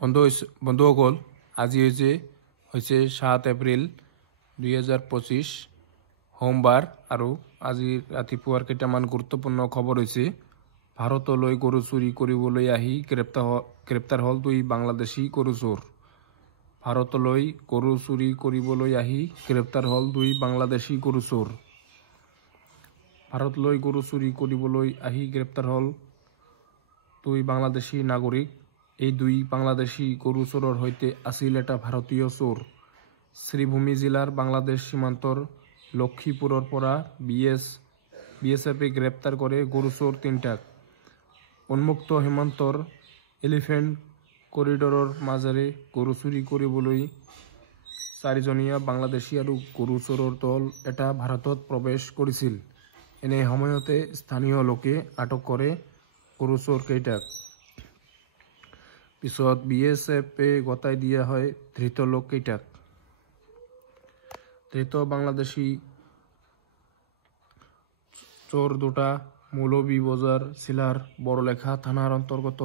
বন্ধুসকল, আজি হৈছে 7 এপ্ৰিল 2025 সোমবাৰ আৰু আজি ৰাতিপুৱাৰ কেইটামান গুৰুত্বপূৰ্ণ খবৰ হৈছে ভাৰতলৈ গৰু চুৰি কৰিবলৈ আহি গ্ৰেপ্তাৰ হ'ল 2 বাংলাদেশী গৰু চোৰ। ভাৰতলৈ গৰু চুৰি কৰিবলৈ আহি গ্ৰেপ্তাৰ হ'ল 2 বাংলাদেশী গৰু চোৰ। ভাৰতলৈ গৰু চুৰি কৰিবলৈ আহি গ্ৰেপ্তাৰ হ'ল 2 বাংলাদেশী নাগৰিক। এই 2 বাংলাদেশী গৰু চোৰৰ সৈতে আছিল এটা ভাৰতীয় চোৰ। শ্ৰীভূমি জিলাৰ বাংলাদেশ সীমান্তৰ লক্ষীপুৰৰ পৰা বিএছএফে গ্ৰেপ্তাৰ কৰে গৰু চোৰ 3টাক। উন্মুক্ত সীমান্তৰ এলিফেণ্ট কৰিডৰৰ মাজেৰে গৰু চুৰি কৰিবলৈ 4জনীয়া বাংলাদেশী আৰু গৰু চোৰৰ দল এটা ভাৰতত প্ৰৱেশ কৰিছিল। এনে সময়তে স্থানীয় লোকে আটক কৰে গৰু চোৰ কেইটাক। পিছত বিএছএফে গতাই দিয়া হয় ধৃত লোক কেইটাক। ধৃত বাংলাদেশী চোৰ দুটা মৌলভী বজাৰ জিলাৰ বড়লেখা থানাৰ অন্তৰ্গত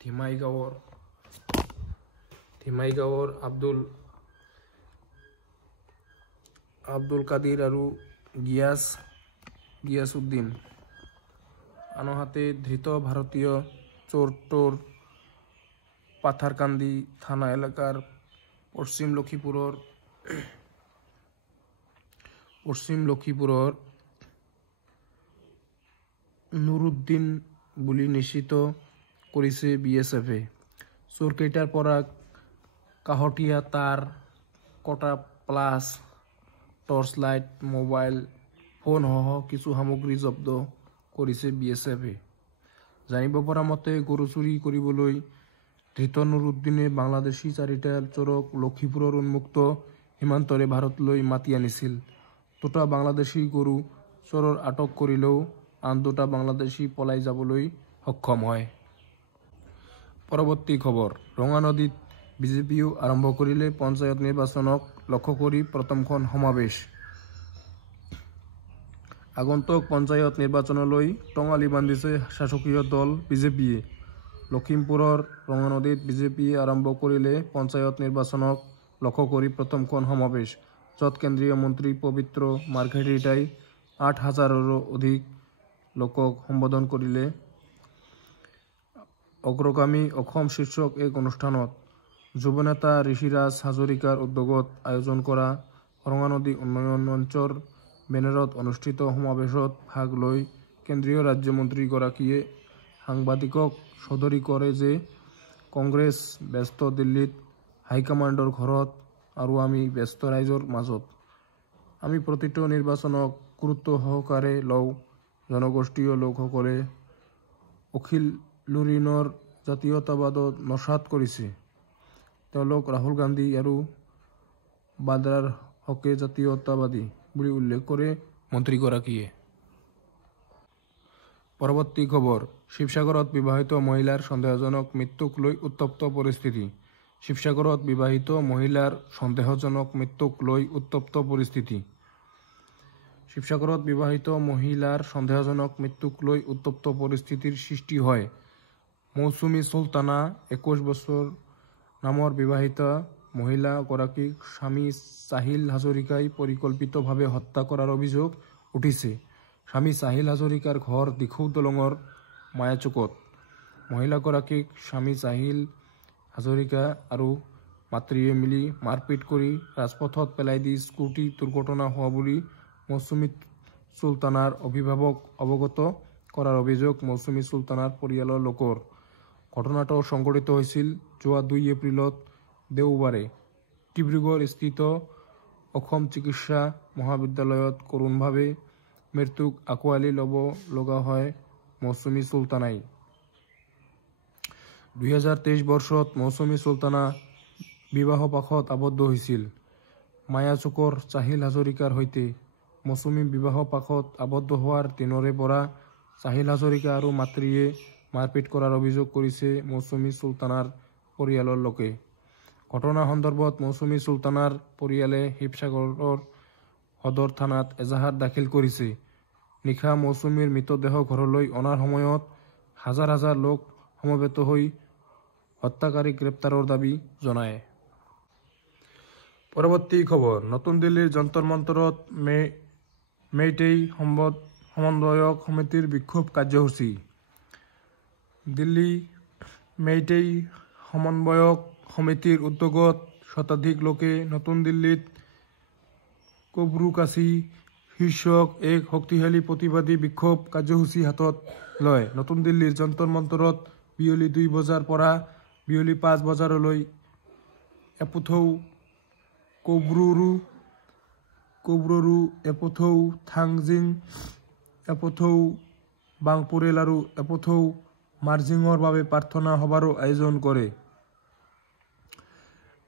ধিমাই গাঁৱৰ আব্দুল কাদিৰ আৰু গিয়াছ উদ্দিন। আনহাতে ধৃত ভাৰতীয় চোৰটোৰ পাথাৰকান্দি থানা এলেকাৰ পশ্চিম লক্ষীপুৰৰ নুৰুদ্দিন বুলি নিশ্চিত কৰিছে বিএছএফে। চোৰকেইটাৰ পৰা কাহতীয়া তাঁৰ, কটা প্লাছ, টৰ্চ লাইট, মোবাইল ফোনসহ কিছু সামগ্ৰী জব্দ কৰিছে বিএছএফে। জানিব পৰা মতে, গৰু চুৰি কৰিবলৈ ধৃত নুৰুদ্দিনে বাংলাদেশী 4টা চোৰক লক্ষীপুৰৰ উন্মুক্ত সীমান্তৰে ভাৰতলৈ মাতি আনিছিল। 2টা বাংলাদেশী গৰু চোৰৰ আটক কৰিলেও আন 2টা বাংলাদেশী পলাই যাবলৈ সক্ষম হয়। পৰৱৰ্তী খবৰ, ৰঙানদীত বিজেপিয়েও আৰম্ভ কৰিলে পঞ্চায়ত নিৰ্বাচনক লক্ষ্য কৰি প্ৰথমখন সমাৱেশ। আগন্তুক পঞ্চায়ত নিৰ্বাচনলৈ টঙালি বান্ধিছে শাসকীয় দল বিজেপিয়ে। লখিমপুৰৰ ৰঙানদীত বিজেপিয়ে আৰম্ভ কৰিলে পঞ্চায়ত নিৰ্বাচনক লক্ষ্য কৰি প্ৰথমখন সমাৱেশ, য'ত কেন্দ্ৰীয় মন্ত্ৰী পবিত্ৰ মাৰ্ঘেৰিটাই 8,000ৰো অধিক লোকক সম্বোধন কৰিলে। অগ্ৰগামী অসম শীৰ্ষক এক অনুষ্ঠানত যুৱনেতা ঋষিৰাজ হাজৰিকাৰ উদ্যোগত আয়োজন কৰা ৰঙানদী উন্নয়ন মঞ্চৰ বেনাৰত অনুষ্ঠিত সমাৱেশত ভাগ লৈ কেন্দ্ৰীয় ৰাজ্যমন্ত্ৰীগৰাকীয়ে সাংবাদিকক চৌধুৰী কৰে যে কংগ্ৰেছ ব্যস্ত দিল্লীত হাইকমাণ্ডৰ ঘৰত আৰু আমি ব্যস্ত ৰাইজৰ মাজত। আমি প্ৰতিটো নিৰ্বাচনক গুৰুত্ব সহকাৰে লওঁ। জনগোষ্ঠীয় লোকসকলে অখিলুৰিনৰ জাতীয়তাবাদত নস্যাৎ কৰিছে। তেওঁলোক ৰাহুল গান্ধী আৰু বাদ্ৰাৰ হকে জাতীয়তাবাদী বুলি উল্লেখ কৰে মন্ত্ৰীগৰাকীয়ে। পৰৱৰ্তী খবৰ, শিৱসাগৰত বিবাহিত মহিলাৰ সন্দেহজনক মৃত্যুক লৈ উত্তপ্ত পৰিস্থিতি। শিৱসাগৰত বিবাহিত মহিলাৰ সন্দেহজনক মৃত্যুক লৈ উত্তপ্ত পৰিস্থিতি। শিৱসাগৰত বিবাহিত মহিলাৰ সন্দেহজনক মৃত্যুক লৈ উত্তপ্ত পৰিস্থিতিৰ সৃষ্টি হয়। মৌচুমী চুলতানা 21 বছৰ নামৰ বিবাহিতা মহিলা গৰাকীক স্বামী চাহিল হাজৰিকাই পৰিকল্পিতভাৱে হত্যা কৰাৰ অভিযোগ উঠিছে। স্বামী চাহিল হাজৰিকাৰ ঘৰ দিখৌ দলঙৰ মায়াচুকত। মহিলাগৰাকীক স্বামী চাহিল হাজৰিকা আৰু মাতৃয়ে মিলি মাৰপিট কৰি ৰাজপথত পেলাই দি স্কুটি দুৰ্ঘটনা হোৱা বুলি মৌচুমী চুলতানাৰ অভিভাৱক অৱগত কৰাৰ অভিযোগ মৌচুমী চুলতানাৰ পৰিয়ালৰ লোকৰ। ঘটনাটো সংঘটিত হৈছিল যোৱা 2 এপ্ৰিলত দেওবাৰে ডিব্ৰুগড়স্থিত অসম চিকিৎসা মহাবিদ্যালয়ত কৰোণভাৱে মৃত্যুক আঁকোৱালি ল'ব লগা হয় মৌচুমী চুলতানাই। 2023 বৰ্ষত মৌচুমী চুলতানা বিবাহপাশত আবদ্ধ হৈছিল মায়াচুকৰ চাহিল হাজৰিকাৰ সৈতে। মৌচুমী বিবাহপাশত আবদ্ধ হোৱাৰ দিনৰে পৰা চাহিল হাজৰিকা আৰু মাতৃয়ে মাৰপিট কৰাৰ অভিযোগ কৰিছে মৌচুমী চুলতানাৰ পৰিয়ালৰ লোকে। ঘটনা সন্দৰ্ভত মৌচুমী চুলতানাৰ পৰিয়ালে শিৱসাগৰৰ সদৰ থানাত এজাহাৰ দাখিল কৰিছে। নিশা মৌচুমীৰ মৃতদেহ ঘৰলৈ অনাৰ সময়ত হাজাৰ হাজাৰ লোক সমবেত হৈ হত্যাকারী গ্রেপ্তারের দাবী জনায়। পরবর্তী খবর, নতুন দিল্লির যন্তর মন্তরত মেইটেই সমন্বয়ক সমিতির বিক্ষোভ কার্যসূচী। দিল্লী মেইটেই সমন্বয়ক সমিতির উদ্যোগত শতাধিক লোকে নতুন দিল্লীত কব্ৰুকাচী শীৰ্ষক এক শক্তিশালী প্ৰতিবাদী বিক্ষোভ কাৰ্যসূচী হাতত লয়। নতুন দিল্লীৰ যন্তৰ মন্তৰত বিয়লি 2 বজাৰ পৰা বিয়লি 5 বজালৈ এপথৌ কব্ৰুৰু, এপথৌ থাংজিং, এপথৌ বাংপুৰেল আৰু এপথৌ মাৰ্জিঙৰ বাবে প্ৰাৰ্থনা সভাৰো আয়োজন কৰে।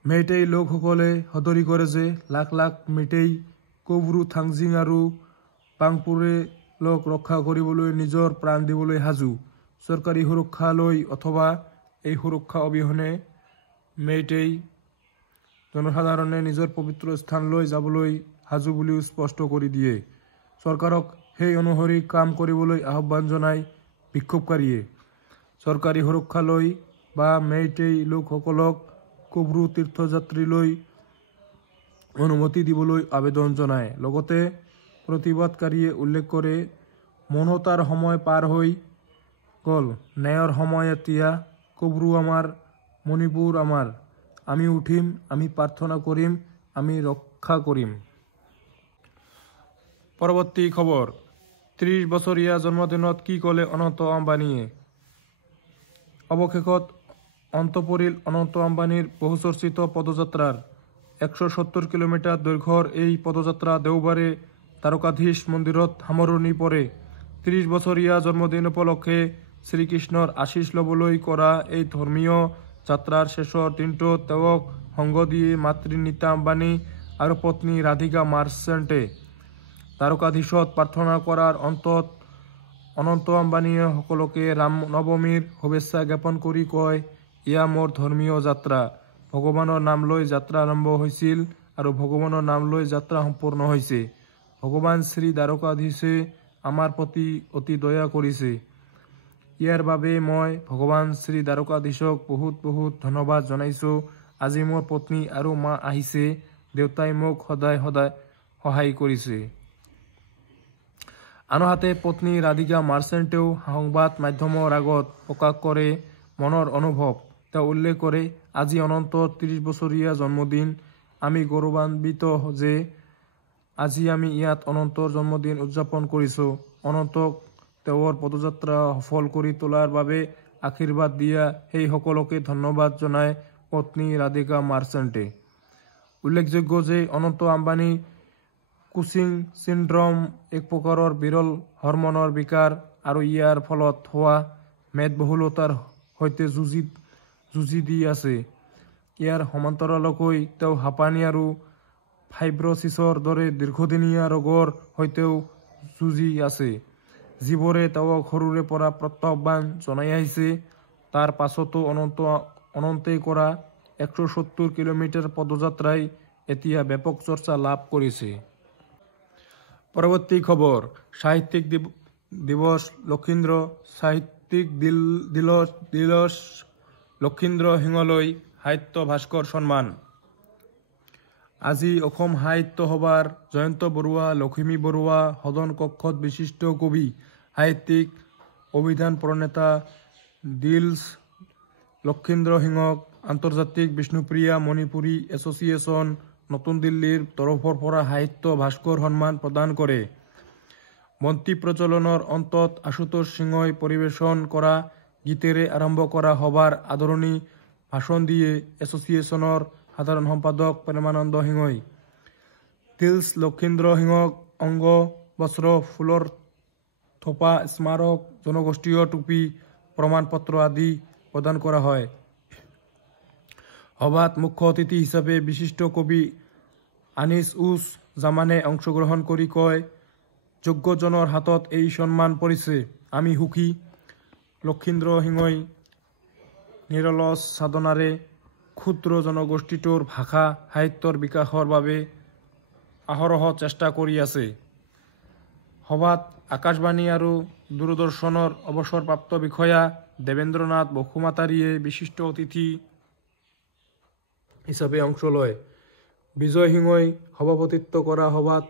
মেইটেই লোকসকলে সদৰি কৰে যে লাখ লাখ মেইটেই কব্ৰু, থাংজিং আৰু বাংপুৰেলক ৰক্ষা কৰিবলৈ নিজৰ প্ৰাণ দিবলৈ সাজু। চৰকাৰী সুৰক্ষা লৈ অথবা এই সুৰক্ষা অবিহনে মেইটেই জনসাধাৰণে নিজৰ পবিত্ৰ স্থানলৈ যাবলৈ সাজু বুলিও স্পষ্ট কৰি দিয়ে। চৰকাৰক সেই অনুসৰি কাম কৰিবলৈ আহ্বান জনায় বিক্ষোভকাৰীয়ে। চৰকাৰী সুৰক্ষা লৈ বা মেইটেই লোকসকলক কব্ৰু তীৰ্থযাত্ৰীলৈ অনুমতি দিবলৈ আবেদন জনায়। লগতে প্ৰতিবাদকাৰীয়ে উল্লেখ কৰে, মৌনতাৰ সময় পাৰ হৈ গ'ল, ন্যায়ৰ সময় এতিয়া, কব্ৰু আমাৰ, মণিপুৰ আমাৰ, আমি উঠিম, আমি প্ৰাৰ্থনা কৰিম, আমি ৰক্ষা কৰিম। পৰৱৰ্তী খবৰ, 30 বছৰীয়া জন্মদিনত কি ক'লে অনন্ত আম্বানীয়ে। অৱশেষত অন্ত পৰিল অনন্ত আম্বানীৰ বহুচৰ্চিত পদযাত্ৰাৰ। 170 কিলোমিটাৰ দৈৰ্ঘ্যৰ এই পদযাত্ৰা দেওবাৰে দ্বাৰকাধীশ মন্দিৰত সামৰণি পৰে। 30 বছৰীয়া জন্মদিন উপলক্ষে শ্ৰীকৃষ্ণৰ আশীষ ল'বলৈ কৰা এই ধৰ্মীয় যাত্ৰাৰ শেষৰ দিনটোত তেওঁক সংগ দিয়ে মাতৃ নীতা আম্বানী আৰু পত্নী ৰাধিকা মাৰ্চেণ্টে। দ্বাৰকাধীশত প্ৰাৰ্থনা কৰাৰ অন্তত অনন্ত আম্বানীয়ে সকলোকে ৰাম নৱমীৰ শুভেচ্ছা জ্ঞাপন কৰি কয়, এয়া মোৰ ধৰ্মীয় যাত্ৰা। ভগৱানৰ নাম লৈ যাত্ৰা আৰম্ভ হৈছিল আৰু ভগৱানৰ নাম লৈ যাত্ৰা সম্পূৰ্ণ হৈছে। ভগৱান শ্ৰী দ্বাৰকাধীশে আমাৰ প্ৰতি অতি দয়া কৰিছে। ইয়াৰ বাবে মই ভগৱান শ্ৰী দ্বাৰকাধীশক বহুত বহুত ধন্যবাদ জনাইছোঁ। আজি মোৰ পত্নী আৰু মা আহিছে। দেউতাই মোক সদায় সহায় কৰিছে। আনহাতে পত্নী ৰাধিকা মাৰ্চেণ্টেও সংবাদ মাধ্যমৰ আগত প্ৰকাশ কৰে মনৰ অনুভৱ। তেওঁ উল্লেখ কৰে, আজি অনন্তৰ 30 বছৰীয়া জন্মদিন। আমি গৌৰৱান্বিত যে আজি আমি ইয়াত অনন্তৰ জন্মদিন উদযাপন কৰিছোঁ। অনন্তক তেওঁৰ পদযাত্ৰা সফল কৰি তোলাৰ বাবে আশীৰ্বাদ দিয়া সেই সকলোকে ধন্যবাদ জনায় পত্নী ৰাধিকা মাৰ্চেণ্টে। উল্লেখযোগ্য যে অনন্ত আম্বানী কুচিং চিনড্ৰম এক প্ৰকাৰৰ বিৰল হৰমনৰ বিকাৰ আৰু ইয়াৰ ফলত হোৱা মেদবহুলতাৰ সৈতে যুঁজি দি আছে। ইয়াৰ সমান্তৰালকৈ তেওঁ হাঁপানি আৰু ফাইব্ৰছিছৰ দৰে দীৰ্ঘদিনীয়া ৰোগৰ সৈতেও যুঁজি আছে, যিবোৰে তেওঁক সৰুৰে পৰা প্ৰত্যাহ্বান জনাই আহিছে। তাৰ পাছতো অনন্তই কৰা 170 কিলোমিটাৰ পদযাত্ৰাই এতিয়া ব্যাপক চৰ্চা লাভ কৰিছে। পৰৱৰ্তী খবৰ, সাহিত্যিক দিৱস লক্ষীন্দ্ৰ সাহিত্যিক দিৱস লক্ষীন্দ্ৰ সিংহলৈ সাহিত্য ভাস্কৰ সন্মান। আজি অসম সাহিত্য সভাৰ জয়ন্ত বৰুৱা, লখিমী বৰুৱা সদন কক্ষত বিশিষ্ট কবি, সাহিত্যিক, অভিধান প্ৰণেতা ডিলছ লক্ষীন্দ্ৰ সিংহক আন্তৰ্জাতিক বিষ্ণুপ্ৰিয়া মণিপুৰী এছ'চিয়েশ্যন নতুন দিল্লীৰ তৰফৰ পৰা সাহিত্য ভাস্কৰ সন্মান প্ৰদান কৰে। বন্তি প্ৰজ্বলনৰ অন্তত আশুতোষ সিংহই পৰিৱেশন কৰা গীতেৰে আৰম্ভ কৰা সভাৰ আদৰণি ভাষণ দিয়ে এছ'চিয়েশ্যনৰ সাধাৰণ সম্পাদক প্ৰেমানন্দ সিংহই। ডিলছ লক্ষীন্দ্ৰ সিংহক অংগ বস্ত্ৰ, ফুলৰ থোপা, স্মাৰক, জনগোষ্ঠীয় টুপি, প্ৰমাণ পত্ৰ আদি প্ৰদান কৰা হয়। সভাত মুখ্য অতিথি হিচাপে বিশিষ্ট কবি আনিছ উজ জামানে অংশগ্ৰহণ কৰি কয়, যোগ্যজনৰ হাতত এই সন্মান পৰিছে, আমি সুখী। লক্ষীন্দ্ৰ সিংহই নিৰলস সাধনাৰে ক্ষুদ্ৰ জনগোষ্ঠীটোৰ ভাষা সাহিত্যৰ বিকাশৰ বাবে অহৰহ চেষ্টা কৰি আছে। সভাত আকাশবাণী আৰু দূৰদৰ্শনৰ অৱসৰপ্ৰাপ্ত বিষয়া দেবেন্দ্ৰনাথ বসুমাতাৰিয়ে বিশিষ্ট অতিথি হিসাবে অংশ লয়। বিজয় সিংহই সভাপতিত্ব কৰা সভাত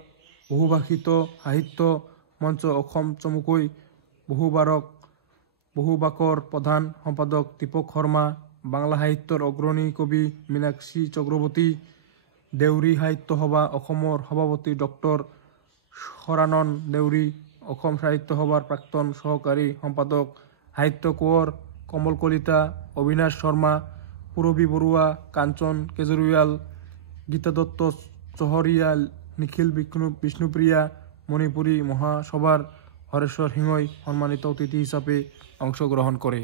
বহুভাষিত সাহিত্য মঞ্চ অসম চমুকৈ বহুবাকৰ প্ৰধান সম্পাদক দীপক শৰ্মা, বাংলা সাহিত্যৰ অগ্ৰণী কবি মীনাক্ষী চক্ৰৱৰ্তী, দেউৰী সাহিত্য সভা অসমৰ সভাপতি ডক্টৰ সৰানন দেউৰী, অসম সাহিত্য সভাৰ প্ৰাক্তন সহকাৰী সম্পাদক সাহিত্য কোঁৱৰ কমল কলিতা, অবিনাশ শৰ্মা, পূৰবী বৰুৱা, কাঞ্চন কেজৰিৱাল, গীতা দত্ত চহৰীয়া, নিখিল বিষ্ণুপ্ৰিয়া, মণিপুৰী মহাসভাৰ হৰেশ্বৰ সিংহই সন্মানিত অতিথি হিচাপে অংশগ্ৰহণ কৰে।